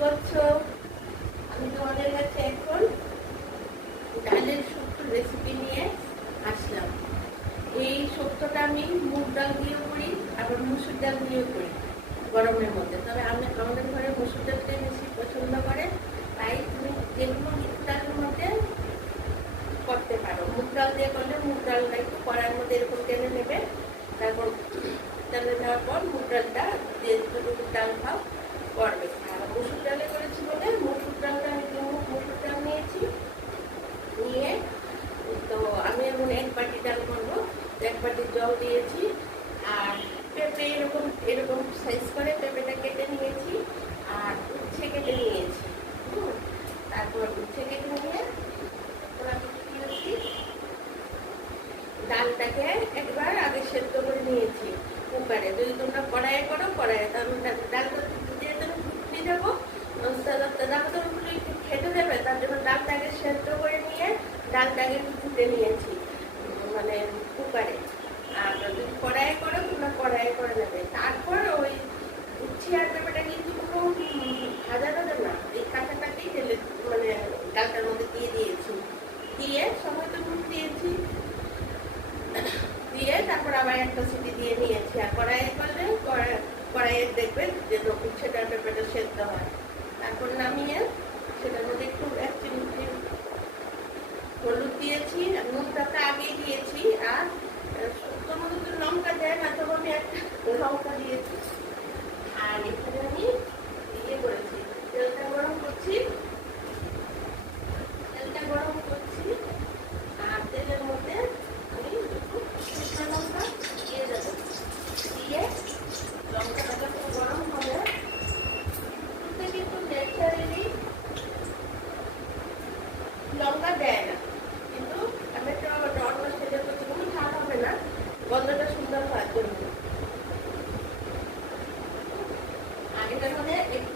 করছো? আমি তোমাদের কাছে এখন ডালের শুক্তোর রেসিপি নিয়ে আসলাম। এই শুক্তোটা আমি মুগ ডাল দিয়েও করি, আবার মুসুর ডাল দিয়েও করি গরমের মধ্যে। তবে আমাদের ঘরে মুসুর ডালটাই বেশি পছন্দ করে, তাই তুমি যেগুলো ডালের মধ্যে করতে পারো। মুগ ডাল দিয়ে করলে মুগ ডালটা একটু কড়াইয়ের মধ্যে এরকম টেনে নেবে, তারপর টেনে নেওয়ার পর মুগ ডালটা যে যতটুকু ডাল খাও করবে। আর মসুর ডালে করেছি বলে মসুর ডালটা আমি মসুর ডাল নিয়েছি, নিয়ে তো আমি এখন 1 বাটি ডাল করবো। 1 বাটি জল দিয়েছি। আর পেঁপে এরকম এরকম সাইজ করে পেঁপেটা কেটে নিয়েছি, আর উচ্ছে কেটে নিয়েছি। তারপর উচ্ছে কেটে নিয়ে ডালটাকে একবার আগে সেদ্ধ করে নিয়েছি কুকারে। যদি তোমরা কড়াইয়ে করো কড়াইয়ে, তাহলে ডালটা দিয়ে তুমি ফুটতে দেবো, তুমি খেতে দেবে, তার জন্য ডালটাকে সেদ্ধ করে নিয়ে ডালটাকে ফুটে নিয়েছি মানে কুকারে। আর যদি কড়াইয়ে করো তোমরা কড়াইয়ে করে নেবে। তারপর ওই উচ্ছে আর পেঁপেটা কিন্তু কোনো ভাজা ভাজা না, এই কাঁচাটাকেই ঢেলে মানে ডালটার মধ্যে দিয়ে দিয়েছি, দিয়ে সময় তো নুন দিয়েছি, দিয়ে তারপর আবার একটা সিটি দিয়ে নিয়েছি। আর কড়াইয়ে করলে কড়াইয়ে দেখবে যে উচ্ছেটা পেঁপেটা সেদ্ধ হয়। তারপর নামিয়ে সেটার মধ্যে একটু 1 চিমটি হলুদ দিয়েছি, আর নুনটা তো আগেই দিয়েছি। আর শুক্তোর মধ্যে তো লঙ্কা দেয় না, তবে আমি একটা লঙ্কা দিয়েছি। আর এখানে আমি ইয়ে করেছি, তেলটা গরম করছি, আর তেলের মধ্যে আমি শুকনো লঙ্কা দিয়ে দেবো। দিয়ে লঙ্কাটা পুরো গরম হবে, কিন্তু ন্যাচারালি লঙ্কা দেয় না, কিন্তু আমি একটা নর্মাল সেটা করছি, কোনো ঝাল হবে না, গন্ধটা সুন্দর হওয়ার জন্য। আর এটার মধ্যে একটু